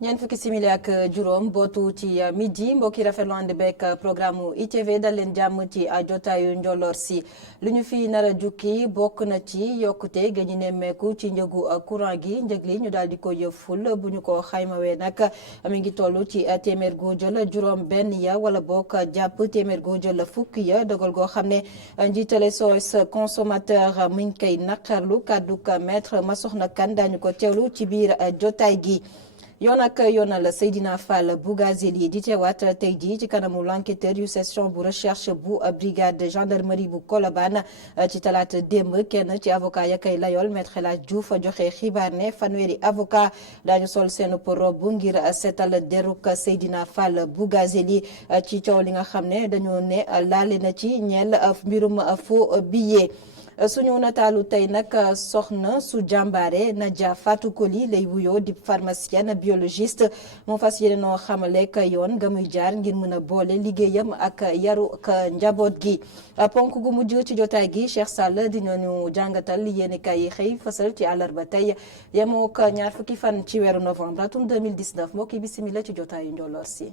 ñeent fukki simili ak juróom bootu ci midi mbokki rafetlu ànd beeg programme ITV dal leen jàmm ci jotaayu njolloor si lu ñu fi nar a jukki bokk na ci yokkute ga ñu nemmeeku ci njëgu courant gi njëg li ñu daal di ko yëful bu ñu ko xaymawee nag mi ngi toll ci téeméer goo jël juróom benn ya wala bokk jàpp téeméer goo jël fukk ya dogal goo xam ne njiitale SOS consommateur mi ngi koy naqarlu kàdduk maître Massokhna Kane daañu ko teewlu ci biir jotaay gi. yoon ak yoonal Seydina Fall Bougazelli di teewaat tey jii ci kanamu l'enquêteur yu section bu recherche bu brigade gendarmerie bu Colobane ci talaata démb kenn ci avocat ya kay layool maître El Hadj Diouf joxe xibaar ne fanweeri avocat daañu sol seen robe ngir seetal deruk Seydina Fall Bougazelli ci coow li nga xam ne dañoo ne laale na ci ñeel mbirum faux billet. suñu nataalu tey nag soxna su jàmbaare Nadia Fatou Koli lay wuyoo di pharmacienne biologiste moo fas yéene noo xamale ka yoon ga muy jaar ngir mën a boole liggéeyam ak yaru ka njaboot gi ponk gu mujj ci jotaay gi Cheikh Sall di ñu jàngatal yéeni kay yi xëy fësal ci àllarba tey yemoo ko ñaar fukki fan ci weeru novembre atum 2019 mbokki bisimila ci jotaayu njolloor si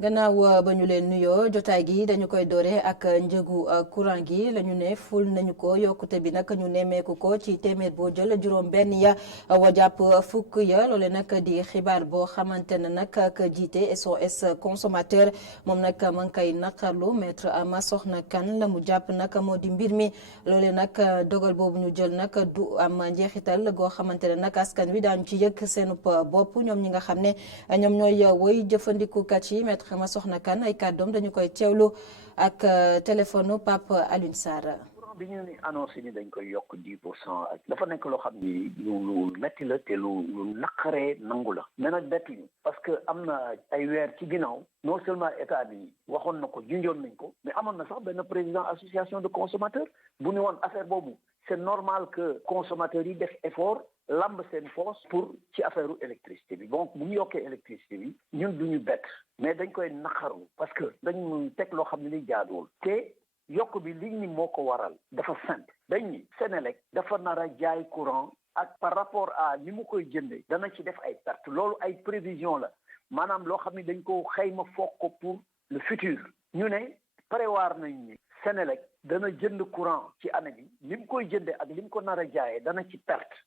gannaaw ba ñu leen nuyoo jotaay gi dañu koy doore ak njëgu courant gi la ñu ne ful nañu ko yokkute bi nag ñu nemmeeku ko ci téeméer boo jël juróom benn ya wa jàpp fukk ya loole nag di xibaar boo xamante ne nag ak jiite SOS consommateur moom nag ma ngi koy naqarlu maître Massokhna Kane la mu jàpp nag moo di mbir mi loole nag dogal boobu ñu jël nag du am njeexital goo xamante ne nag askan wi daañu ci yëg seen bopp ñoom ñi nga xam ne ñoom ñooy woy jëfandikukat yi maître Massokhna Kane ay kàddoom dañu koy teewlu ak téléphone Pape Alioune Sarr. bi ñu annoncé ni dañ koy yokk 10% ak dafa nekk loo xam ni lu metti la te lu naqaree nangu la mais nag bettuñu parce que am na ay weer ci ginnaaw non seulement état bi waxoon na ko junjoon nañ ko mais amoon na sax benn président association de consommateurs bu ñu woon affaire boobu c'est normal que consommateurs yi def effort lamb seen poche pour ci affaire électricité bi donc bu ñu yokkee électricité bi ñun duñu bett mais dañ koy naqaru parce que dañu teg loo xam ne li jaaduwul te yokk bi li ni moo ko waral dafa simple dañ ni Senelec dafa nar a jaay courant ak par rapport à ni mu koy jëndee dana ci def ay perte loolu ay prévision la maanaam loo xam ne dañ ko xayma foog ko pour le futur ñu ne prévoir nañ ni Senelec dana jënd courant ci année bi li mu koy jëndee ak li mu ko nar a jaayee dana ci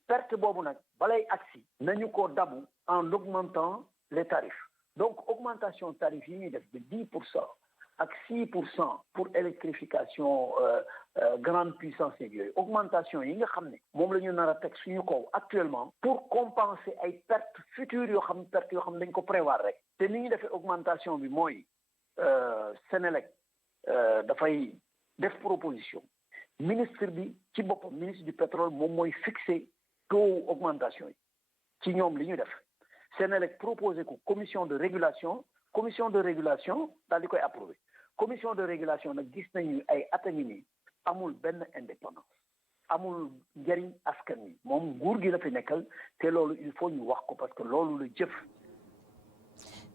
perte boobu nag balay agsi nañu ko dabu en augmentant les tarifs donc augmentation tarif yi ñuy def de 10% ak 6% pour électrification grande puissance yeeg yooyu augmentation yi nga xam ne moom la ñu nar a teg suñu kaw actuellement pour compenser ay pertes futures yoo xam ne dañ ko prévoir rek te ni ñu defee augmentation bi mooy Senelec dafay def proposition ministre bi ci boppam ministre du pétrole moom mooy fixer taux augmentation yi ci ñoom li ñu def Senelec proposé ko commission de régulation daal di koy approuvé commission de régulation nag gis nañu ay at a ngi nii amul benn indépendance amul njëriñ askan wi moom nguur gi la fi nekkal te loolu il faut ñu wax ko parce que loolu la jëf.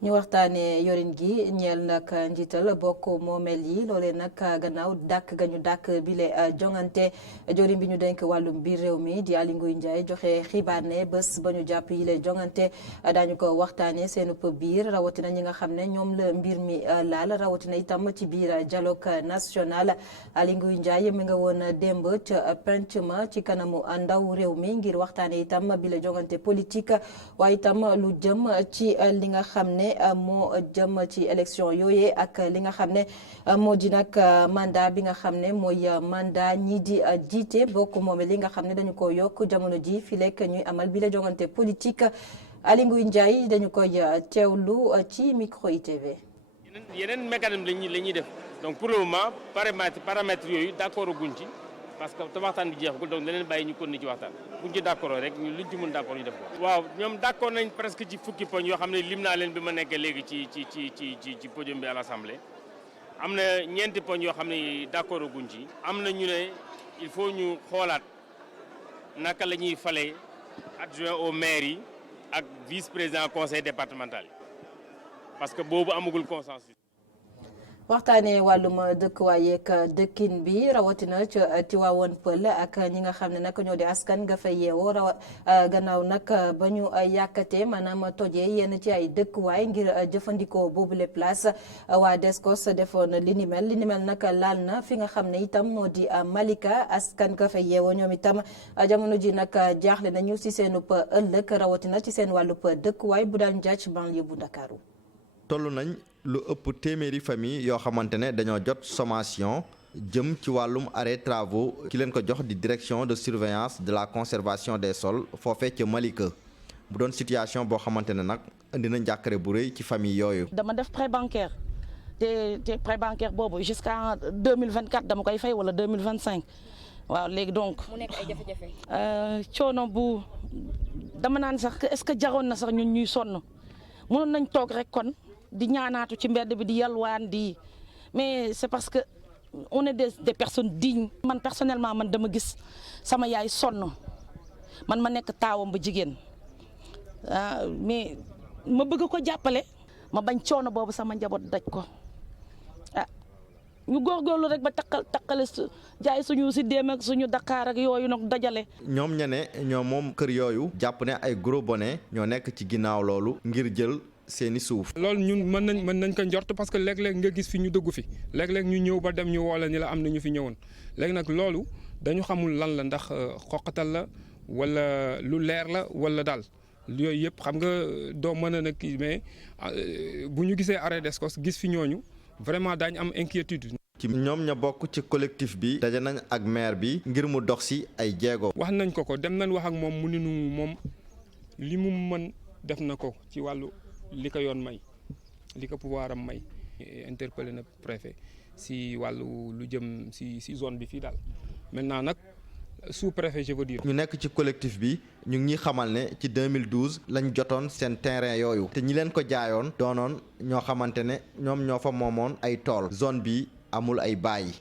ñu waxtaanee yorin gi ñeel nag njiital bokk moomeel yi loolee nag gannaaw dàkk ga ñu dàkk bile jongante jorin bi ñu denk wàllum biir réew mi di Aly Ngouille Ndiaye joxe xibaar ne bés ba ñu jàpp yile jongante daañu ko waxtaanee seenu biir rawatina ñi nga xam ne ñoom la mbir mi laal rawatina itam ci biir dialogue national Aly Ngouille Ndiaye mi nga woon démb ca penc ma ci kanamu ndaw réew mi ngir waxtaanee itam bile jongante politique waaye itam lu jëm ci li nga xam ne moo jëm ci élection yooyee ak li nga xam ne moo di nag mandat bi nga xam ne mooy mandat ñii di jiite bokk moom li nga xam ne dañu ko yokk jamono ji fi lekk ñuy amal bi la jongante politique Aly Ngouille Ndiaye dañu koy teewlu ci micro ITV. yeneen mécanisme la ñuy def donc pour le moment paramètres yooyu d'accord guñ ci parce que te waxtaan bi jeexagul donc leneen bàyyi ñu continuer ci waxtaan buñ ci d'accord rek luñ ci mën d'accord ñu def ko. waaw ñoom d'accord nañ presque ci fukki poñ yoo xam ne lim naa leen bi ma nekkee léegi ci podium bi à l'Assemblée am na ñeenti poñ yoo xam ne d'accord guñ ci. am na ñu ne il faut ñu xoolaat naka la ñuy fale adjoint au maire yi ak vice-président conseil départemental parce que boobu amagul consensus. waxtaanee wàllum dëkkuwaay yeeg dëkkin bi rawatina ca Tivaouane Peulh ak ñi nga xam ne nag ñoo di askan nga fay yeewoo gannaaw nag ba ñu yàkkatee maanaam tojee yenn ci ay dëkkuwaay ngir jëfandikoo boobule place waa Descos defoon li ni mel nag laal na fi nga xam ne itam moo di Malika askan nga fay yeewoo ñoom itam jamono ji nag jaaxle nañu si seenub ëllëg rawatina ci seen wàllub dëkkuwaay bu daal njaac banlieue bu Ndakaaru. toll nañ lu ëpp téeméeri famille yoo xamante ne dañoo jot sommation jëm ci wàllum arrêt travaux ki leen ko jox di direction de surveillance de la conservation des sols foofee ca Malika bu doon situation boo xamante ne nag indi na njàkkare bu rëy ci famille yooyu. dama def prêt bancaire te prêt bancaire boobu jusqu'à 2024 dama koy fay wala 2025 waaw léegi donc. mu nekk ay jafe-jafe. coono bu dama naan sax est-ce que jaroon na sax ñun ñuy sonn mënoon nañ toog rek kon. di ñaanaatu ci mbedd bi di yalwaan di mais c'est parce que on est des personnes dignes. man personnellement man dama gis sama yaay sonn man ma nekk taawam ba jigéen mais ma bëgg ko jàppale ma bañ coono boobu sama njaboot daj ko ñu góorgóorlu rek ba takkale jaay suñu si déem ak suñu Dakar ak yooyu nag dajale. ñoom ñoo moom kër yooyu jàpp ne ay gros bonnets ñoo nekk ci ginnaaw loolu ngir jël. seeni suuf. loolu ñun mën nañ ko njort parce que léeg-léeg nga gis fi ñu dugg fi léeg-léeg ñu ñëw ba dem ñu woo la ni la am na ñu fi ñëwoon léegi nag loolu dañu xamul lan la ndax xoqatal la wala lu leer la wala daal yooyu yëpp xam nga doo mën a nag kii mais bu ñu gisee arrêt Descos gis fi ñooñu vraiment daañu am inquiétude. ci ñoom ña bokk ci collectif bi daje nañ ak maire bi ngir mu dox si ay jéego. wax nañ ko dem nañ wax ak moom mu ne nu moom li mu mën def na ko ci wàllu. li ko yoon may li ko pouvoir am may interpellé na préfet si wàllu lu jëm si zone bi fii daal maintenant nag sous préfet je veux dire. ñu nekk ci collectif bi ñu ngi ñuy xamal ne ci 2012 lañ jotoon seen terrain yooyu te ñi leen ko jaayoon doonoon ñoo xamante ne ñoom ñoo fa moomoon ay tool zone bi amul ay bàyyi.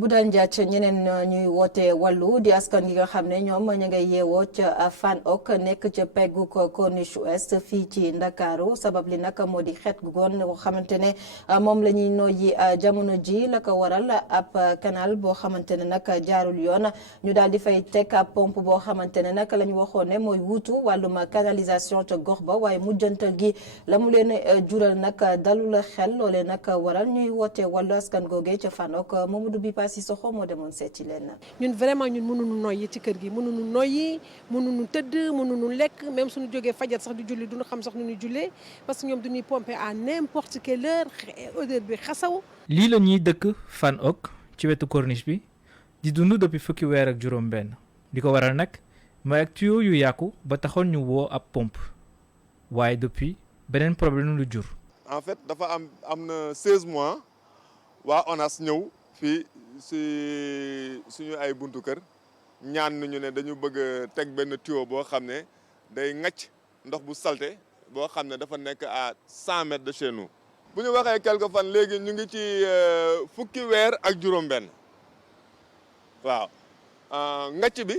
bu daan njàcc ñeneen ñuy woote wàllu di askan gi nga xam ne ñoom ñu ngay yeewoo ca Fann Ok nekk ca peggu Corniche Ouest fii ci Ndakaaru sabab li nag moo di xeet gu goon boo xamante ne moom la ñuy noyyi jamono ji la ko waral ab canal boo xamante ne nag jaarul yoon ñu daal di fay teg ab pompe boo xamante ne nag la ñu waxoon ne mooy wuutu wàllum canalisation ca gox ba waaye mujjantal gi la mu leen jural nag dalul xel loolee nag waral ñuy woote wàllu askan googee ca Fann Ok Mamadou bi si soxo moo demoon seet ci leen ñun vraiment ñun mënuñu noyyi ci kër gi mënuñu noyyi mënuñu tëdd mënuñu lekk même suñu jógee fajar sax di julli duñu xam sax nu ñuy jullee parce que ñoom duñuy pomper à n'importe quelle heure odeur bi xasaw. lii la ñuy dëkk Fann Ok ci wetu corniche bi di dund depuis fukki weer ak juróom-benn di ko waral nag mooy ak tuyau yu yàqu ba taxoon ñu woo ab pompe waaye depuis beneen problème lu jur. en fait dafa am na 16 mois waa ONAS ñëw fii si suñu ay buntu kër ñaan nañu ne dañu bëgg a teg benn tuyau boo xam ne day ŋacc ndox bu salte boo xam ne dafa nekk à 100 mètres de chez nous. bu ñu waxee quelque fan léegi ñu ngi ci fukki weer ak juróom-benn waaw ŋacc bi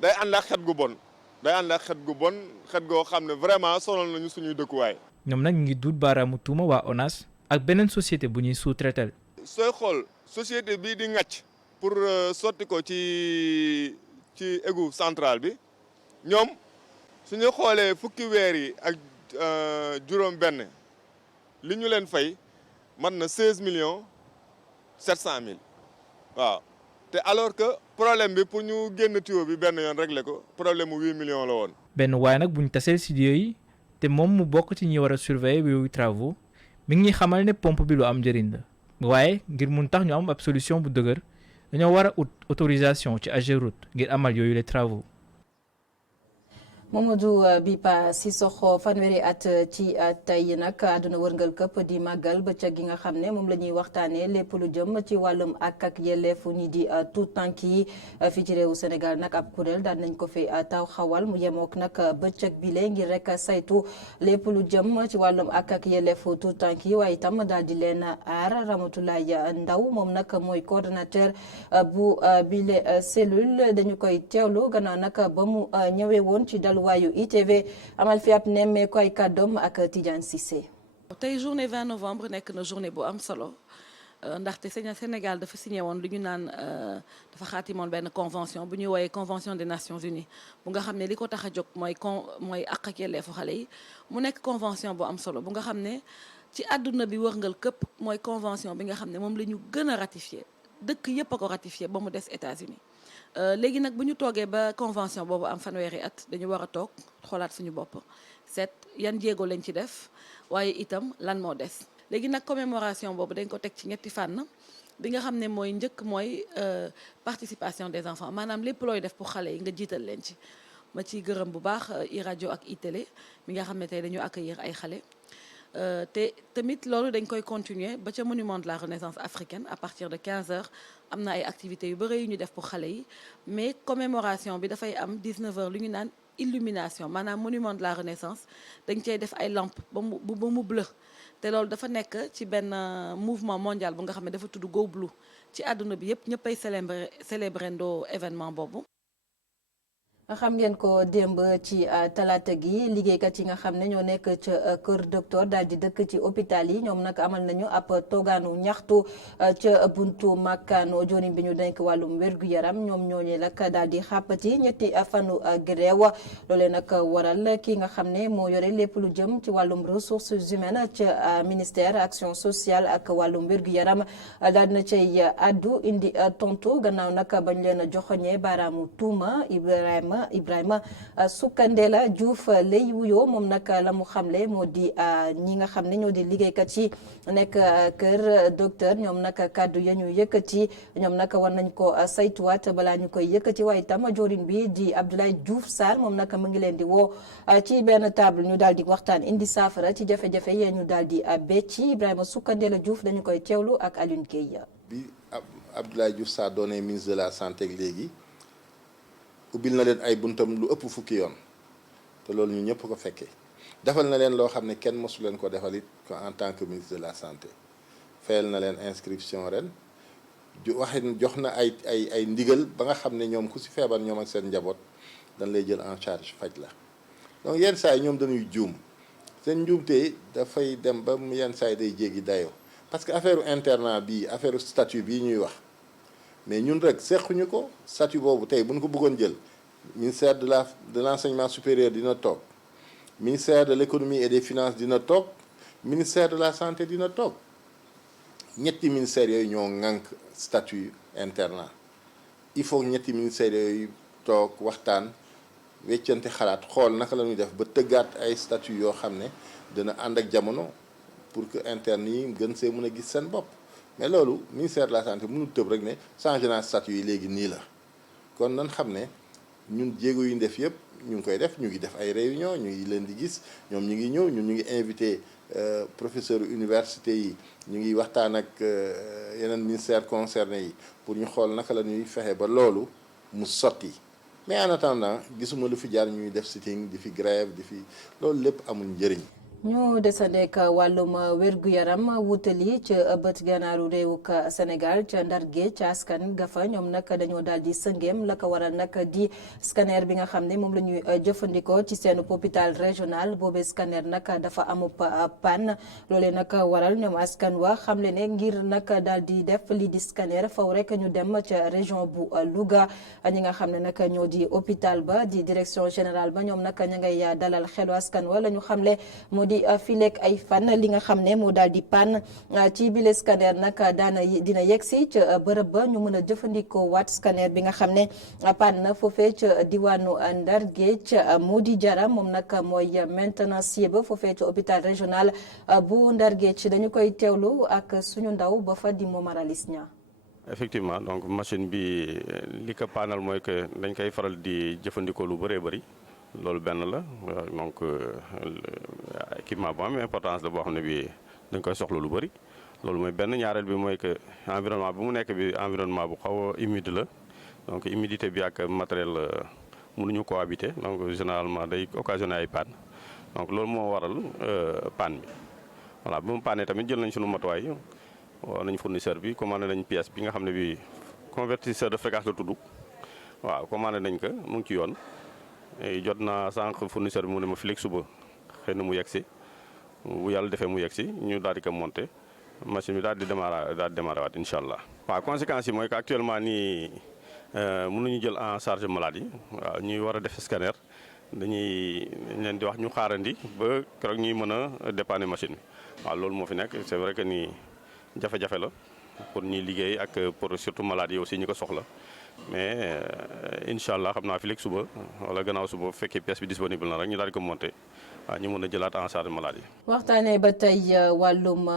day ànd ak xet gu bon xet goo xam ne vraiment sonal nañu suñuy dëkkuwaay. ñoom nag ñu ngi duut baaraamu tuuma waa ONAS ak beneen société bu ñuy sous-traiter. sooy xool société bii di ŋàcc pour sotti ko ci égout central bi ñoom suñu xoolee fukki weer yi ak juróom-benn li ñu leen fay man na 16 millions 700 mille waaw te alors que problème bi pour ñu génn tuyau bi benn yoon régler ko problème mu 8 millions la woon. benn waaye nag bu ñu taseel studio yi te moom mu bokk ci ñi war a surveiller yooyu travaux mi ngi ñuy xamal ne pompe bi lu am njëriñ la. waaye ngir mun tax ñu am ab solution bu dëgër dañoo war a ut autorisation ci AGEROUTE ngir amal yooyu les travaux. Mamadou Bipa Sissoko fanweeri at ci tey nag àdduna wërngal këpp di màggal bëccëg gi nga xam ne moom la ñuy waxtaanee lépp lu jëm ci wàllum ak yelleefu ñi di tout tànk yi fii ci réewu Sénégal nag ab kuréel daal nañ ko fi taw xawal mu yemook nag bëccëg bi lee ngir rek saytu lépp lu jëm ci wàllum ak yelleefu tout tànk yi waaye itam daal di leen aar Ramatoulaye Ndaw moom nag mooy coordonnateur bu bile cellule dañu koy teewlu gannaaw nag ba mu ñëwee woon ci dalu waayu ITV amal fi ab nemmee ko ay kàddoom ak Tidiane Cissé. tey journée 20 novembre nekk na journée bu am solo ndaxte Sénégal dafa signé woon lu ñu naan dafa xaatimoon benn convention bu ñuy woowee convention des Nations Unies bu nga xam ne li ko tax a jóg mooy àq ak yelleefu xale yi mu nekk convention bu am solo bu nga xam ne ci àdduna bi wërngal këpp mooy convention bi nga xam ne moom la ñu gën a ratifié dëkk yëpp a ko ratifié ba mu des États-Unis léegi nag bu ñu toogee ba convention boobu am fanweeri at dañu war a toog xoolaat suñu bopp seet yan jéego lañ ci def waaye itam lan moo des. léegi nag commémoration boobu dañ ko teg ci ñetti fànn bi nga xam ne mooy njëkk mooy participation des enfants maanaam lépp looy def pour xale yi nga jiital leen ci ma ciy gërëm bu baax iRadio ak iTélé mi nga xam ne tey dañu accueillir ay xale. te tamit loolu dañ koy continuer ba ca monument de la Renaissance africaine à partir de 15h am na ay activités yu bëri yu ñu def pour xale yi mais commémoration bi dafay am 19h lu ñu naan illumination maanaam monument de la Renaissance dañ cey def ay lampes ba mu bleu te loolu dafa nekk ci benn mouvement mondial bu nga xam ne dafa tudd Go Blue ci àdduna bi yëpp ñëppay célébrer ndoo événement boobu. xam ngeen ko démb ci talaata gi liggéeykat yi nga xam ne ñoo nekk ca kër docteur daal di dëkk ci hôpital yi ñoom nag amal nañu ab toogaanu ñaxtu ca buntu makkaano joriñ bi ñu denk wàllum wér-gu-yaram ñoom ñooñee nag daal di xàppati ñetti fanu grève loolee nag waral ki nga xam ne moo yore lépp lu jëm ci wàllum ressources humaines ca ministère action sociale ak wàllum wér-gu-yaram daal dina cay addu indi tontu gannaaw nag bañ leen a joxoñee baaraamu tuuma Ibrahima Soukandela Diouf lay wuyoo moom nag la mu xamle moo di ñi nga xam ne ñoo di liggéeykat yi nekk kër docteur ñoom nag kàddu ya ñu yëkkati ñoom nag war nañ ko saytuwaat balaa ñu koy yëkkati waaye itam joorin bi di Abdoulaye Diouf Sarr moom nag mu ngi leen di woo ci benn table ñu daal di waxtaan indi saafara ci jafe-jafe yee ñu daal di becci Ibrahima Soukandela Diouf dañu koy teewlu ak Alioune Guèye. bi Abdoulaye Diouf Sarr doonee ministre de la santé léegi. ubbil na leen ay buntam lu ëpp fukki yoon te loolu ñu ñëpp ko fekkee defal na leen loo xam ne kenn mosu leen ko defal it en tant que ministre de la santé fayal na leen inscription ren jox na ay ndigal ba nga xam ne ñoom ku si feebar ñoom ak seen njaboot dañ lay jël en charge faj la donc yenn saa yi ñoom dañuy juum seen njuumte dafay dem ba yenn saa yi day jéggi dayoo parce que affaire internat bii affaire statut bii ñuy wax mais ñun rek sequñu ko statut boobu tey bu ñu ko bëggoon jël ministère de l'enseignement supérieur dina toog ministère de l'économie et des finances dina toog ministère de la santé dina toog ñetti ministères yooyu ñoo ŋànk statut internat il faut ñetti ministères yooyu toog waxtaan weccante xalaat xool naka la ñuy def ba tëggaat ay statut yoo xam ne dina ànd ak jamono pour que interne yi gën see mën a gis seen bopp mais loolu ministère de la santé mënul tëb rek ne changé naa statut yi léegi nii la kon nan xam ne ñun jéego yu ñu def yëpp ñu ngi koy def ñu ngi def ay réunion ñu ngi leen di gis ñoom ñu ngi ñëw ñun ñu ngi invité professeur université yi ñu ngi waxtaan ak yeneen ministère concerné yi pour ñu xool naka la ñuy fexe ba loolu mu sotti mais en attendant gisuma lu fi jaar ñuy def sitting di fi grève di fi loolu lépp amul njëriñ. ñu desandeek wàllum wér-gu-yaram wutali ca bët gànnaaru réewuk Sénégal ca Ndar Géej ca askan gafa ñoom nag dañoo daal di sëngeem la ko waral nag di scanner bi nga xam ne moom la ñuy jëfandikoo ci seen hôpital régional boobee scanner nag dafa amub panne loolee nag waral ñoom askan wa xam le ne ngir nag daal di def lii di scanner faw rek ñu dem ca région bu Louga ñi nga xam ne nag ñoo di hôpital ba di direction générale ba ñoom nag ña ngay dalal xelu askan wa la ñu xamle di fileek ay fan li nga xam ne moo daal di panne ci bile scanner nag dina yegsi ca bërëb ba ñu mën a jëfandikoo waat scanner bi nga xam ne panne na foofee ca diwaanu Ndar Géej moo di jara moom nag mooy maintenancier ba foofee ca hôpital régional bu Ndar Géej dañu koy teewlu ak suñu ndaw ba fa di Momar Alice Nia. Effectivement donc machine bi li ko paanal mooy que dañ koy faral di jëfandikoo lu bëree bëri loolu benn la donc équipement bu am importance la boo xam ne bii dañ koy soxla lu bëri loolu mooy benn. ñaareel bi mooy que environnement bi mu nekk bi environnement bu xaw a humide la donc humidité bi ak matériel mënuñu cohabiter donc généralement day occasionner ay panne donc loolu moo waral panne bi voilà bu mu panne tamit jël nañ sunu matuwaay woo nañ fournisseur bi commandé nañ pièce bi nga xam ne bi convertisseur de fréquence la tudd waaw commandé nañ ko mu ngi ci yoon jot naa sànq fournisseur bi mu ne ma fileeg suba xëy na mu yegg si bu yàlla defee mu yegg si ñu daal di ko monter machine bi daal di démarrer waat incha allah. waaw conséquences yi mooy que actuellement nii mënuñu jël en charge maladie waaw ñuy war a def scanner dañuy leen di wax ñu xaarandi ba keroog ñuy mën a dépanner machine bi waaw loolu moo fi nekk c'est vrai que ni jafe-jafe la pour ñuy liggéey ak pour surtout malade yi aussi ñi ko soxla mais incha allah xam naa fi léegi suba wala gannaaw suba bu fekkee pièce bi disponible na rek ñu daal di ko monter waaw ñu mën a jëlaat en charge malade yi. waxtaanee ba tey wàllum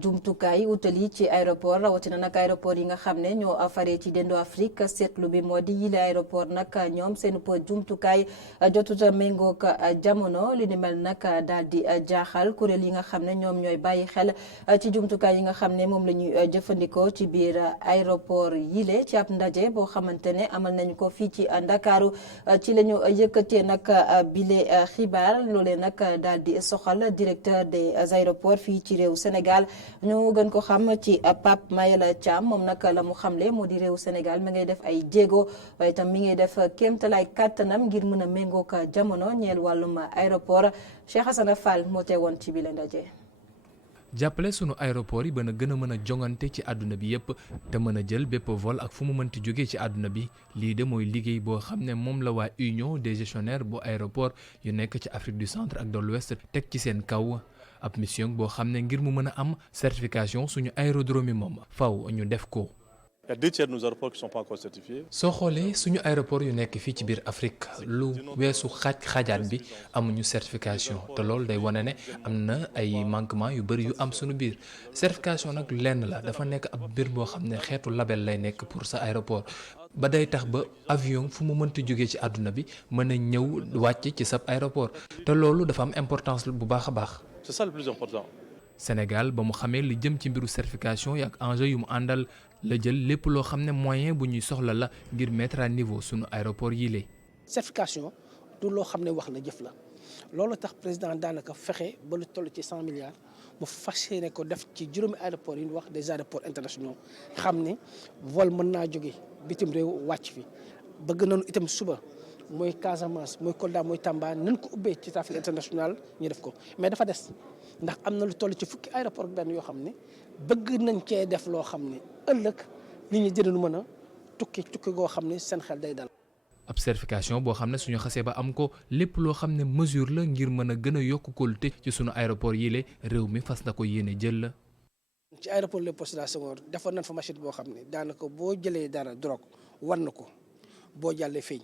jumtukaay utali ci aéroport rawatina nag aéroport yi nga xam ne ñoo faree ci dendu Afrique seetlu bi moo di yile aéroport nag ñoom seen jumtukaay jotut a méngoog jamono li ni mel nag daal di jaaxal kuréel yi nga xam ne ñoom ñooy bàyyi xel ci jumtukaay yi nga xam ne moom la ñuy jëfandikoo ci biir aéroport yile ci ab ndaje boo xamante ne amal nañu ko fii ci Ndakaaru ci la ñu yëkkatee nag bile xibaar loolee nag daal di soxal directeur des aéroports fii ci réew Sénégal ñu gën ko xam ci Pape Mayela Thiam moom nag la mu xamle moo di réew Sénégal mi ngay def ay jéego waaye itam mi ngay def kéemtalaay kàttanam ngir mën a méngoog jamono ñeel wàllum aéroport Cheikh Hassana Fall moo teewoon ci bile ndaje. jàppale sunu aéroport yi ba na gën a mën a jongante ci àdduna bi yépp te mën a jël bépp vol ak fu mu mënti jóge ci àdduna bi lii de mooy liggéey boo xam ne moom la waa union des gestionnaires bu aéroport yu nekk ci Afrique du centre ak de l'ouest teg ci seen kaw ab mission boo xam ne ngir mu mën a am certification suñu aérodrome yi moom faw ñu def ko. Il y a 2 tiers de nos aéroports qui ne sont pas encore certifiés. soo xoolee suñu aéroport yu nekk fii ci biir Afrique lu weesu xaajaat bi amuñu certification te loolu day wane ne am na ay manquement yu bëri yu am suñu biir certification nag lenn la dafa nekk ab mbir boo xam ne xeetu label lay nekk pour sa aéroport ba day tax ba avion fu mu mënti jógee ci àdduna bi mën a ñëw wàcc ci sab aéroport te loolu dafa am importance bu baax a baax. C'est ça le plus important. Sénégal ba mu xamee li jëm ci mbiru certification yi ak enjeu yu mu àndal la jël lépp loo xam ne moyen bu ñuy soxla la ngir mettre à niveau sunu aéroport yi lée certification du loo xam ne wax la jëf la loolu tax président daanaka fexe ba lu toll ci 100 milliards mu fas yéene ko def ci juróomi aéroport yi ñu wax des aéroports internationaux xam ne vol mën naa jóge bitim réew wàcc fi bëgg nañu itam suba mooy Casamance mooy Kolda mooy Tamba nañ ko ubbee ci trafic international ñu def ko mais dafa des ndax am na lu toll ci fukki aéroport benn yoo xam ne bëgg nañ cee def loo xam ne ëllëg nit ñi dinañu mën a tukki goo xam ne seen xel day dal. ab certification boo xam ne suñu xasee ba am ko lépp loo xam ne mesure la ngir mën a gën a yokk kóolute ci suñu aéroport yi le réew mi fas na ko yéene jël la. ci aéroport Léopold Sédar Senghor defoon nañ fa machine boo xam ne daanaka boo jëlee dara drogue war na ko boo jàllee feeñ.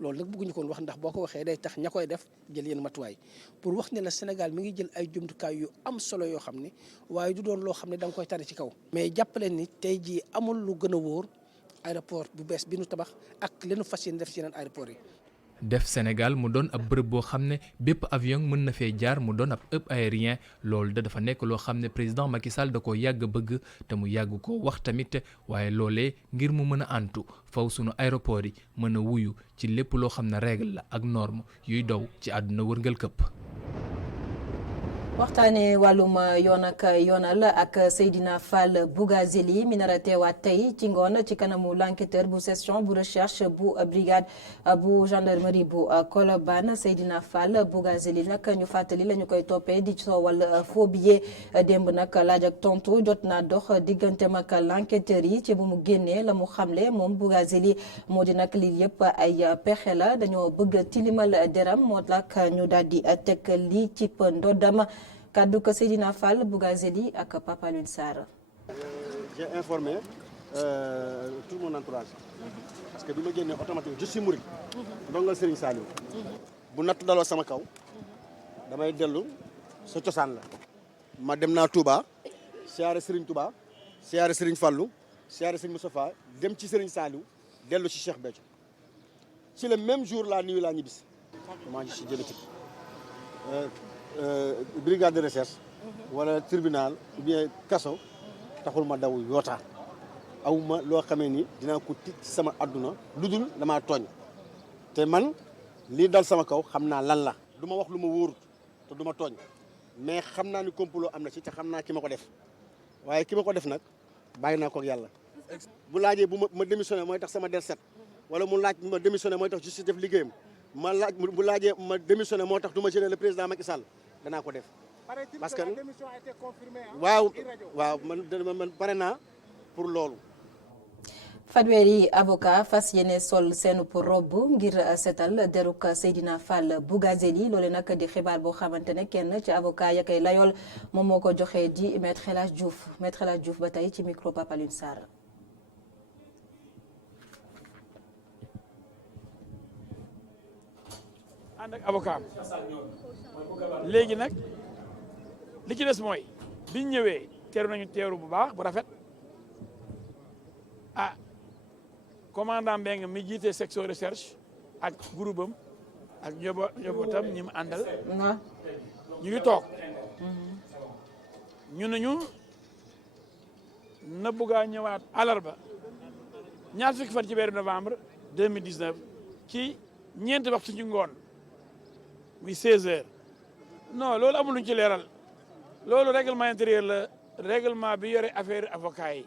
loolu nag bëgguñu ko wax ndax boo ko waxee day tax ña koy def jël yenn matuwaay pour wax ne la Sénégal mi ngi jël ay jumtukaay yu am solo yoo xam ne waaye du doon loo xam ne da nga koy tari ci kaw. mais jàppale ni tey jii amul lu gën a wóor aéroport bu bees bi nu tabax ak li nu fas yéene def ci yeneen aéroport yi. def Sénégal mu doon ab bërëb boo xam ne bépp avion mën na fee jaar mu doon ab hub aérien loolu dafa nekk loo xam ne président Macky Sall da ko yàgg bëgg te mu yàgg ko wax tamit waaye loolee ngir mu mën a antu faw sunu aéroport yi mën a wuyu ci lépp loo xam ne règle la ak norme yuy daw ci àdduna wërngal këpp. waxtaanee wàllum yoon ak yoonal ak Seydina Fall Bougazeli mi nar a teewaat tey ci ngoon ci kanamu l'enquêteur bu section bu recherche bu brigade bu gendarmerie bu Colobane Seydina Fall Bougazeli nag ñu fàttali la ñu koy toppee di soowal faux billet démb nag laaj ak tontu jot naa dox digganteem ak l'enquêteur yi ci bu mu génnee la mu xamle moom Bougazeli moo di nag lii yëpp ay pexe la dañoo bëgg tilimal deram moo tax ñu daal di teg lii ci ndoddam kaddu ko Seydina Fall Bougazeli ak Papa Lune Sarr. J'ai informé tout mon entourage parce que bi ma génnee automatiquement je suis mouride ndongal Serigne Saliou bu natt daloo sama kaw damay dellu sa cosaan la ma dem naa Touba siyaare Serigne Touba siyaare Serigne Fallou siyaare Serigne Moustapha dem ci Serigne Saliou dellu ci Cheikh Béthio ci le même jour la nuit laa ñibbisi moi je suis génétique brigade de recherche wala tribunal ou bien kaso taxul ma daw yoota awma loo xamee ni dinaa ko tiit ci sama àdduna lu dul damaa tooñ te man lii dal sama kaw xam naa lan la du ma wax lu ma wóorut te du ma tooñ mais xam naa ni complot am na ci te xam naa ki ma ko def waaye ki ma ko def nag bàyyi naa ko ak yàlla bu laajee bu ma démissionné mooy tax sama der set wala mu laaj ma démissionné mooy tax justice def liggéeyam bu laajee ma démissionné moo tax du ma gêner le président Macky Sall danaa ko def parce que waaw man pare naa pour loolu. fanweeri avocat fas yéene sol seenu pour robb ngir setal deruk Seydina Fall Bougazelli loole nag di xibaar boo xamante ne kenn ci avocat ya koy layool moom moo ko joxee di maître El Hadj Diouf ba tey ci micro Papa Lune Sarr. ànd ak avocat léegi nag li ci des mooy biñ ñëwee teeru nañu teeru bu baax bu rafet commandant Mbengue mi jiite section recherche ak groupe am ak njabootam ñi mu àndal ñu ngi toog ñu nañu na buggaa ñëwaat àllarba ñaar fukki fan ci weeru novembre 2019 ci ñeenti waxtu ci ngoon muy 16 heures non loolu amul luñ ci leeral loolu règlement intérieur la règlement bi yore affaire avocat yi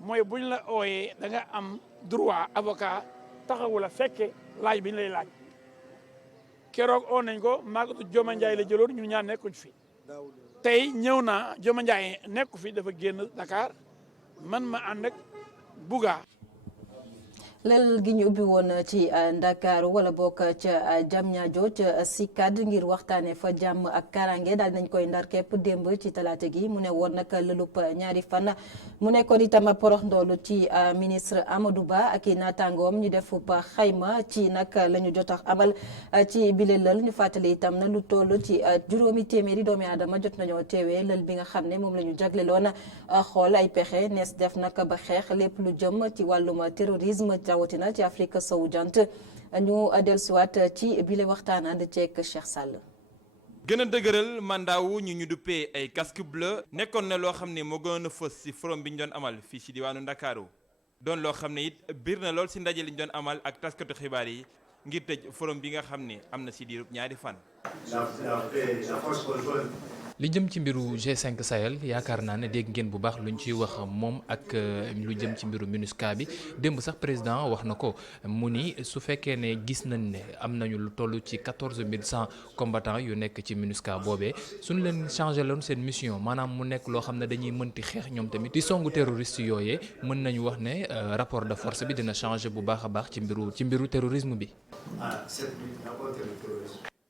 mooy buñ la ooyee da nga am droit avocat taxawu la fekke laaj bi ñu lay laaj keroog oo nañ ko Maguette Dioma Ndiaye la jëloon ñu ñaar nekkuñ fi tey ñëw naa Dioma Ndiaye nekku fi dafa génn Dakar man ma ànd ak Bouga. lël gi ñu ubbi woon ci Ndakaaru wala bokk ca Diamniadio ca Sicad ngir waxtaane fa jàmm ak karange daal nañ koy ndar képp démb ci talaata gi mu ne woon nag lëlub ñaari fan mu nekkoon itam porox ndoolu ci ministre Amadou Ba ak i naataangoom ñu def xayma ci nag la ñu jot a amal ci bile lël ñu fàttali itam na lu toll ci juróomi téeméeri doomi aadama jot nañoo teewee lël bi nga xam ne moom la ñu jagleloon xool ay pexe nees def nag ba xeex lépp lu jëm ci wàllum terrorisme rawatina ci Afrique sowu jant ñu dellusiwaat ci bile waxtaan ànd ceeg Cheikh Sall. gën a dëgëral mandat wu ñu duppee ay casque bleu nekkoon na loo xam ne moo gën a fës ci forum bi ñu doon amal fii ci diwaanu Ndakaaru doon loo xam ne it biir na lool ci ndaje li ñu doon amal ak taskatu xibaar yi ngir tëj forum bi nga xam ne am na ci diirub ñaari fan. li jëm ci mbiru G5 Sahel yaakaar naa ne dégg ngeen bu baax luñ ciy wax moom ak lu jëm ci mbiru MINUSCA bi démb sax président wax na ko mu ni su fekkee ne gis nañ ne am nañu lu toll ci 14100 combattants yu nekk ci MINUSCA boobee suñu leen changé loon seen mission maanaam mu nekk loo xam ne dañuy mënti xeex ñoom tamit di songu terroriste yooyee mën nañu wax ne rapport de force bi dina changé bu baax a baax ci mbiru terrorisme bi.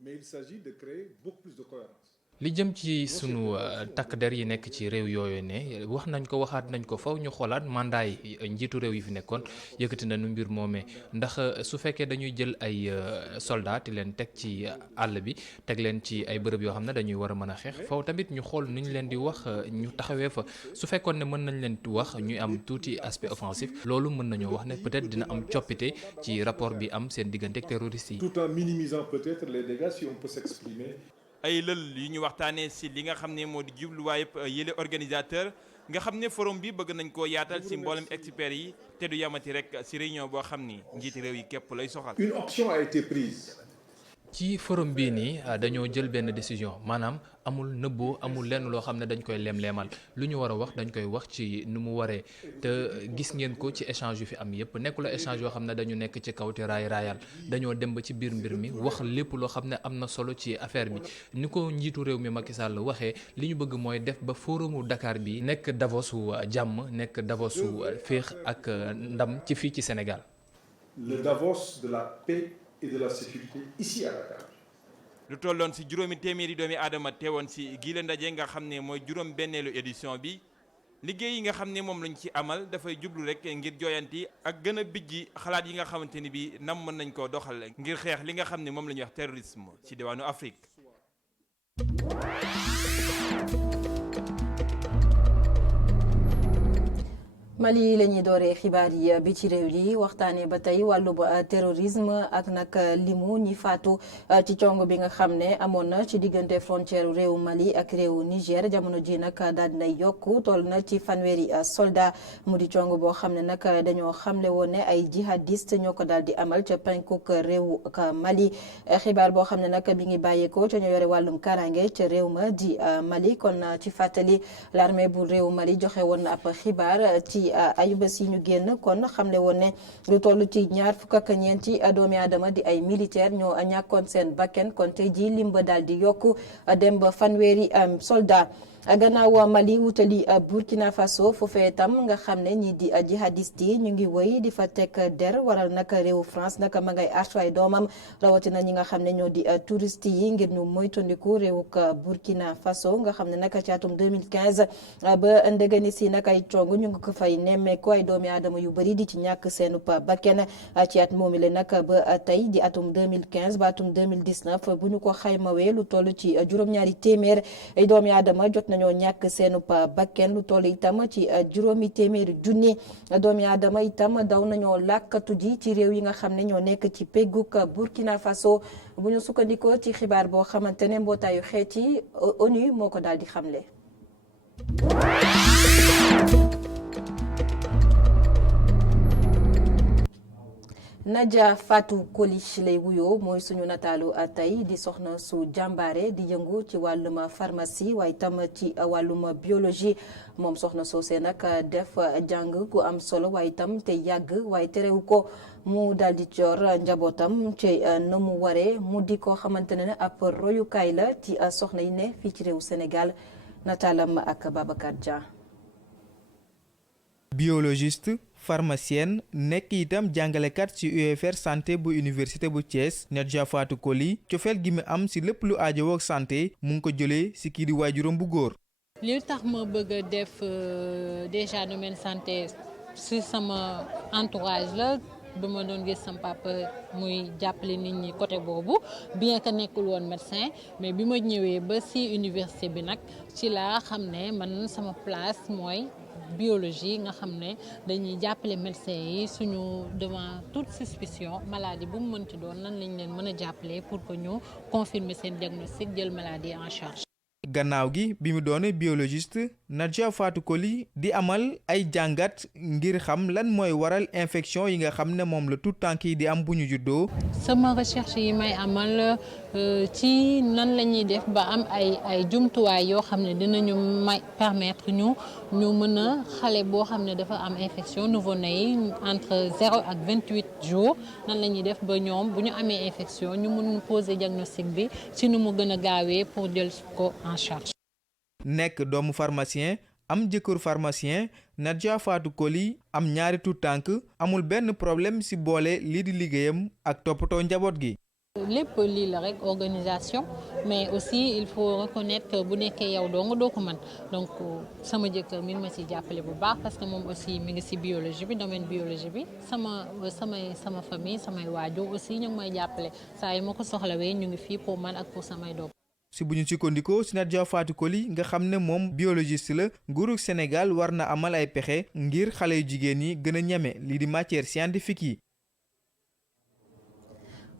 Mais il s'agit de créer beaucoup plus de cohérence. li jëm ci sunu takk der yi nekk ci réew yooyu ne wax nañ ko waxaat nañ ko faw ñu xoolaat mandat yi njiitu réew yi fi nekkoon yëkkati nañu mbir moomee ndax su fekkee dañuy jël ay soldats leen teg ci àll bi teg leen ci ay bërëb yoo xam ne dañuy war a mën a xeex faw tamit ñu xool nu ñu leen di wax ñu taxawee fa su fekkoon ne mën nañ leen wax ñuy am tuuti aspect offensif loolu mën nañoo wax ne peut-être dina am coppite ci rapport bi am seen diggante ak terroristes yi. Tout en minimisant peut-être les dégâts si on peut s'exprimer. ay lël yu ñu waxtaanee ci li nga xam ne moo di jubluwaayub yële organisateur nga xam ne forum bi bëgg nañ koo yaatal ci mboolem experts yi te du yamati rek ci réunion boo xam ni njiiti réew yi képp lay soxal. Une option a été prise. ci forum bii nii dañoo jël benn décision maanaam amul nëbboo amul lenn loo xam ne dañ koy leem-leemal lu ñu war a wax dañ koy wax ci nu mu waree te gis ngeen ko ci échange yu fi am yépp nekkul échange yoo xam ne dañu nekk ci kaw te raayal dañoo dem ba ci biir mbir mi wax lépp loo xam ne am na solo ci affaire bi ni ko njiitu réew mi Macky Sall waxee li ñu bëgg mooy def ba forumu Dakar bi nekk Davosu jàmm nekk Davosu féex ak ndam ci fii ci Sénégal. Le Davos de la paix et de la sécurité ici à Dakar. lu tolloon ci juróomi téeméeri doomi aadama teewoon ci gii la ndaje nga xam ne mooy juróom benneelu édition bi liggéey yi nga xam ne moom lañ ci amal dafay jublu rek ngir jooyanti ak gën a bijji xalaat yi nga xamante ni bi nam mën nañ koo doxal ngir xeex li nga xam ne moom la ñuy wax terrorisme ci diwaanu Afrique. Mali la ñuy dooree xibaar yi bi ci réew yi waxtaanee ba tey wàllub terrorisme ak nag limu ñi faatu ci cong bi nga xam ne amoon na ci diggante frontière réew Mali ak réew Niger jamono ji nag daal dinay yokku toll na ci fanweeri soldat mu di cong boo xam ne nag dañoo xamle woon ne ay jihadiste ñoo ko daal di amal ca penkuk réew Mali xibaar boo xam ne nag bi ngi bàyyeekoo ca ñoo yore wàllum karange ca réew ma di Mali kon ci fàttali l'armée bu réew Mali joxe woon ab xibaar ci ayubés yi ñu génn kon xamle woon ne lu toll ci ñaar fukk ak ñeenti doomi aadama di ay militaire ñoo ñàkkoon seen bakken kon tey jii limba daal di yokku dem ba fanweeri soldat gannaaw Mali wutali Burkina Faso foofee tam nga xam ne ñii di jihadiste yi ñu ngi wëy di fa teg der waral nag réewu France nag ma ngay artu ay doomam rawatina ñi nga xam ne ñoo di touriste yi ngir ñu moytandiku réewuk Burkina Faso nga xam ne nag ci atum 2015 ba ndegani si nag ay cong ñu ngi ko fay nemmeeku ay doomi aadama yu bëri di ci ñàkk seenu bakken ci at moomi le nag ba tey di atum 2015 ba atum 2019 bu ñu ko xaymawee lu toll ci juróom-ñaari téeméer ay doomi aadama jot ñoo ñàkk seenu bakken lu toll itam ci juróomi téeméeri junni doomi aadama itam daw nañoo làkkatu ji ci réew yi nga xam ne ñoo nekk ci pegguk Burkina Faso bu ñu sukkandikoo ci xibaar boo xamante ne mbootaayu xeet yi ONU moo ko daal di xamle. Nadia Fatou Koli lay wuyoo mooy suñu nataalu tey di soxna su jàmbaare di yëngu ci wàllum pharmacie waaye tam ci wàllum biologie moom soxna soosee nag def jàng gu am solo waaye tam te yàgg waaye terewu ko mu daal di jor njabootam ci na mu waree mu di ko xamante ne ab royukaay la ci soxna yi ne fii ci réew Sénégal nataalam ak Babacar Dia. Biologiste pharmacienne nekk itam jàngalekat ci UFR santé bu université bu Thiès Nadia Fatou Koli cofeel gi mu am ci lépp lu aajowoo santé mu ngi ko jëlee ci kii di waajuram bu góor. li tax ma bëgg a def déjà domaine santé ci sama entourage la ba ma doon gis sama papa muy jàppale nit ñi côté boobu bien que nekkul woon médecin mais bi ma ñëwee ba ci université bi nag ci laa xam ne man sama place mooy. biologie nga xam ne dañuy jàppale médecins yi suñu devant toute suspicion maladie bu mu mënti doon nan lañ leen mën a jàppale pour que ñu confirmer seen diagnostic jël maladie en charge. gannaaw gi bi mu doone biologiste Nadia Fatou Koli di amal ay jàngat ngir xam lan mooy waral infection yi nga xam ne moom la tout tànk yi di am bu ñu juddoo. sama recherche yi may amal ci nan la ñuy def ba am ay jumtuwaay yoo xam ne dinañu may permettre ñu mën a xale boo xam ne dafa am infection nouveau-né yi entre 0 ak 28 jours nan la ñuy def ba ñoom bu ñu amee infection ñu mën poser diagnostic bi ci nu mu gën a gaawee pour jël ko en charge. nekk doomu pharmacien am jëkkër pharmacien Nadia Fatou Koli am ñaari tuut tànk amul benn problème ci boole lii di liggéeyam ak toppatoo njaboot gi. lépp lii la rek organisation mais aussi il faut reconnaître que bu nekkee yow dong doo ko mën donc sama jëkkër mi ngi ma ciy jàppale bu baax parce que moom aussi mi ngi ci biologie bi domaine biologie bi sama famille samay waajur aussi ñu ngi may jàppale saa yi ma ko soxlawee ñu ngi fii pour man ak pour samay doom. si bu ñu sukkandikoo si Nadia Fatou Koli nga xam ne moom biologiste la nguurug Sénégal war na amal ay pexe ngir xale yu jigéen yi gën a ñeme lii di matière scientifique yi.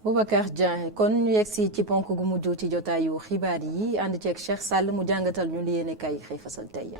Boubacar Dieng kon ñu yegsi ci ponk gu mujj ci jotaayu xibaar yi ànd ceeg Cheikh Sall mu jàngatal ñu li yéene kay xëy fasal tey.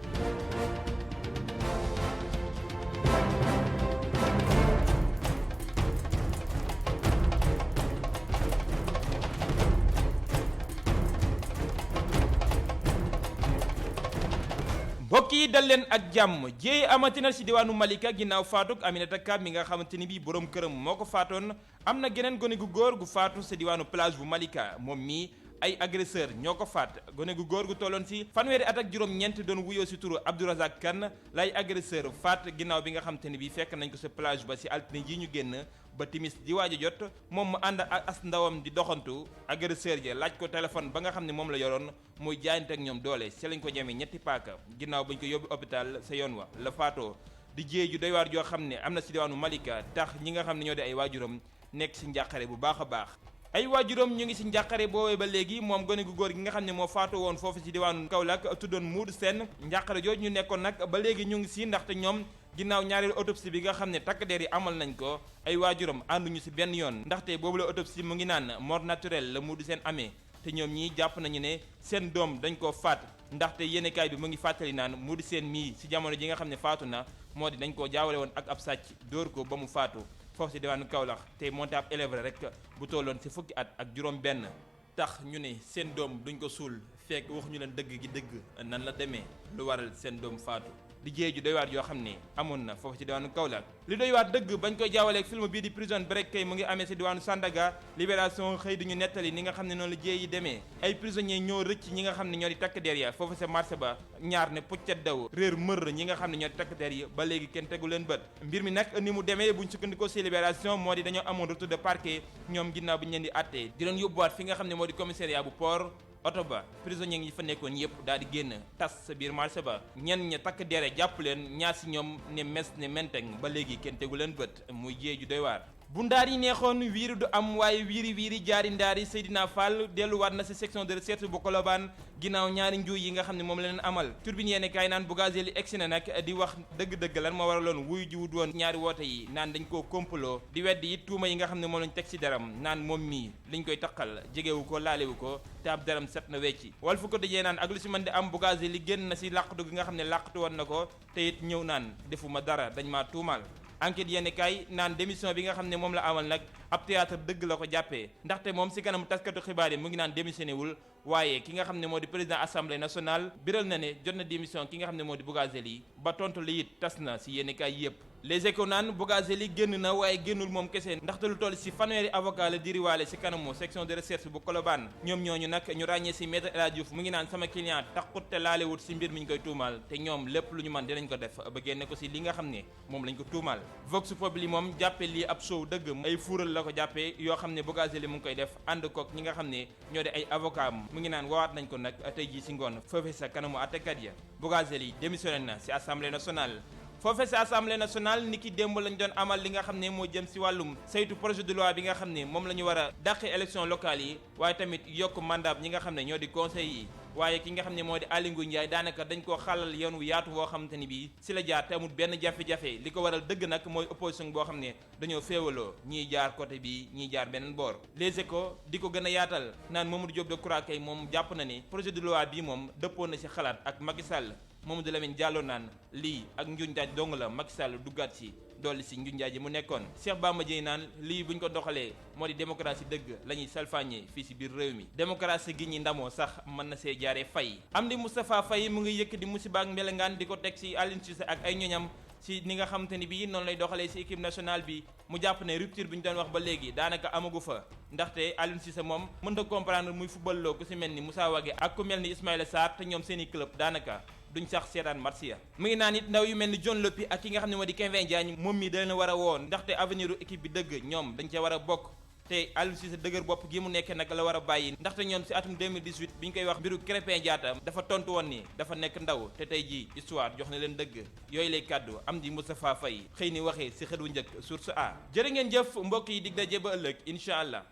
mbokk yi dal leen ak jàmm jéey amatina ci diwaanu Malika ginnaaw faatuk Aminata Ka mi nga xamante ni bii boroom këram moo ko faatoon am na geneen gone gu góor gu faatu ci diwaanu plage bu Malika moom mii ay agresseur ñoo ko faat gone gu góor gu tolloon ci fanweeri at ak juróom-ñeent doon wuyoo ci turu Abdourazak Kane lay agresseur faat ginnaaw bi nga xamante ni bii fekk nañ ko ci plage ba ci altine ji ñu génn ba timis di waaj a jot moom mu ànd ak as ndawam di doxantu agresseur ya laaj ko téléphone ba nga xam ne moom la yoroon muy jaayante ak ñoom doole ci lañ ko ñemee ñetti paaka ginnaaw bañ ko yóbbu hôpital sa yoon wa la faatoo di jéey ju doy waar joo xam ne am na ci diwaanu Malika tax ñi nga xam ne ñoo di ay waajuram nekk ci njàqare bu baax a baax ay waajuram ñu ngi ci njàqare boobee ba léegi moom gone gu góor gi nga xam ne moo faatu woon foofu ci diwaanu Kaolack tuddoon Moudou Sène njàqare jooju ñu nekkoon nag ba léegi ñu ngi ci ndaxte ñoom ginnaaw ñaareelu autopsie bi nga xam ne takk der yi amal nañ ko ay waajuram ànduñu ci benn yoon ndaxte boobu la autopsie mu ngi naan mort naturelle la mu du seen amee te ñoom ñii jàpp nañu ne seen doom dañ koo faat ndaxte yéenekaay bi mu ngi fàttali naan mu di seen mii ci jamono ji nga xam ne faatu na moo di dañ koo jaawale woon ak ab sàcc dóor ko ba mu faatu foofu ci diwaanu Kaolack te monté ab élève rek bu tolloon ci fukki at ak juróom benn tax ñu ne seen doom duñ ko suul fekk waxuñu leen dëgg gi dëgg nan la demee lu waral seen doom faatu di jéey ju doy waar yoo xam ne amoon na foofu ci diwaanu Kaolack li doy waar dëgg bañ koy jaawaleeg film bii di Prison Break kay mu ngi amee ci diwaanu Sandaga Libération xëy di ñu nettali ni nga xam ne noonu la jéey yi demee ay prisonniers ñoo rëcc ñi nga xam ne ñoo di takk der ya foofu sa marché ba ñaar ne puccat daw réer mër ñi nga xam ne ñoo di takk der yi ba léegi kenn tegu leen bët mbir mi nag ni mu demee buñ sukkandikoo ci Libération moo di dañoo amoon retour de parquet ñoom ginnaaw bi ñu leen di àttee di leen yóbbuwaat fi nga xam ne moo di commissariat bu port oto ba prisonniers yi fa nekkoon yëpp daal di génn tas sa biir marché ba ñenn ña takk dere jàpp leen ñaar si ñoom ne mes ne menteng ba léegi kenn tegu leen bët muy jéey ju doy waar bu ndaar yi neexoon wiiri du am waaye wiiri jaari ndaar yi Seydina Fall delluwaat na ci section de recherche bu Colobane ginnaaw ñaari njuuy yi nga xam ne moom la leen amal turbine yéene kaay naan Bougazelli egsi na nag di wax dëgg-dëgg lan moo waraloon wuy jiwut woon ñaari woote yi naan dañ koo complot di weddi it tuuma yi nga xam ne moom lañ teg ci daram naan moom mii liñ koy taqal jegewu ko laalewu ko te ab daram set na wecci wal fu ko dëjee naan ak lu ci mën di am Bougazelli génn na ci làqatu gi nga xam ne làqatu woon na ko te it ñëw naan defuma dara dañ maa tuumal enquête yenn kay naan démission bi nga xam ne moom la amal nag ab théâtre dëgg la ko jàppee ndaxte moom ci kanamu taskatu xibaar yi mu ngi naan démissionné wul waaye ki nga xam ne moo di président assemblée nationale biral na ne jot na démission ki nga xam ne moo di Bougazelli ba tontu li it tas na ci yenn kay yépp Les Échos naan Bougazelli génn na waaye génnul moom kese ndaxte lu toll ci fanweeri avocat la diriwaale ci kanamu section de recherche bu Colobane ñoom ñooñu nag ñu ràññee ci maître El Hadji Diouf mu ngi naan sama client taxut te laalewut ci mbir mi ñu koy tuumaal te ñoom lépp lu ñu mën dinañ ko def ba génne ko ci li nga xam ne moom lañ ko tuumaal Vox Populi moom jàppee lii ab show dëgg ay fuural la ko jàppee yoo xam ne Bougazelli mu ngi koy def ànd kook ñi nga xam ne ñoo di ay avocat mu ngi naan woowaat nañ ko nag tey jii ci ngoon foofee sa kanamu àttekat ya Bougazelli démissionné na ci assemblée nationale foofee ci assemblée nationale ni ki démb lañ doon amal li nga xam ne moo jëm ci wàllum saytu projet de loi bi nga xam ne moom la ñu war a dàqee élection locale yi waaye tamit yokk mandat ñi nga xam ne ñoo di conseil yi waaye ki nga xam ne moo di Aly Ngouille Ndiaye daanaka dañ koo xalal yoon wu yaatu woo xamante ni bii ci la jaar te amul benn jafe-jafe li ko waral dëgg nag mooy opposition boo xam ne dañoo féewaloo ñiy jaar côté bii ñiy jaar beneen boor Les Échos di ko gën a yaatal naan Mamadou Diop Decroix kay moom jàpp na ni projet de loi bii moom dëppoon na ci xalaat ak Macky Sall Mamadou Lamine Diallo naan lii ak njuñ njaaj dong la Macky Sall duggaat ci dolli ci njuñ njaaj yi mu nekkoon Cheikh Bamba Dièye naan lii buñ ko doxalee moo di démocratie dëgg la ñuy salfaañee fii ci biir réew mi démocratie gi ñi ndamoo sax mën na see jaaree fay Amdi Moustapha Faye mu ngi yëkk di musiba ak mbelengaan di ko teg ci Aliou Cissé ak ay ñoñam ci ni nga xamante ni bii noonu lay doxalee ci équipe nationale bi mu jàpp ne rupture bi ñu doon wax ba léegi daanaka amagu fa ndaxte Aliou Cissé moom mën a comprendre muy football loo ku ci mel ni Moussa Wagué ak ku mel ni Ismaïla Sarr te ñoom seeni club daanaka duñ sax seetaan match ya mu ngi naan it ndaw yu mel ni John Lopy ak ki nga xam ne moo di Krépin Diagne moom mi da leen war a woo ndaxte avenir u équipe bi dëgg ñoom dañ ca war a bokk te Aliou Cissé dëgër bopp gi mu nekkee nag la war a bàyyi ndaxte ñoom ci atum 2018 bi ñu koy wax mbiru Krépin Diatta dafa tontu woon ni dafa nekk ndaw te tey jii histoire jox na leen dëgg yooyu lay kàddu Amdi Moustapha Faye xëy ni waxee ci xët wu njëkk Source A jërë ngeen jëf mbokk yi dig daje ba ëllëg incha allah.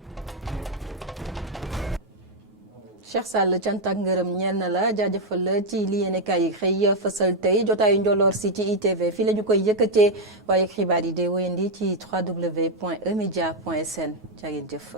Cheikh Sall cant ak ngërëm ñenn la jaajëfal la ci li yéenekaay yi xëy fësal tey jotaayu njoloor si ci ITV fii la ñu koy yëkkatee waaye xibaar yi de wéyandi ci www.emedia.sn jaa ngeen jëf.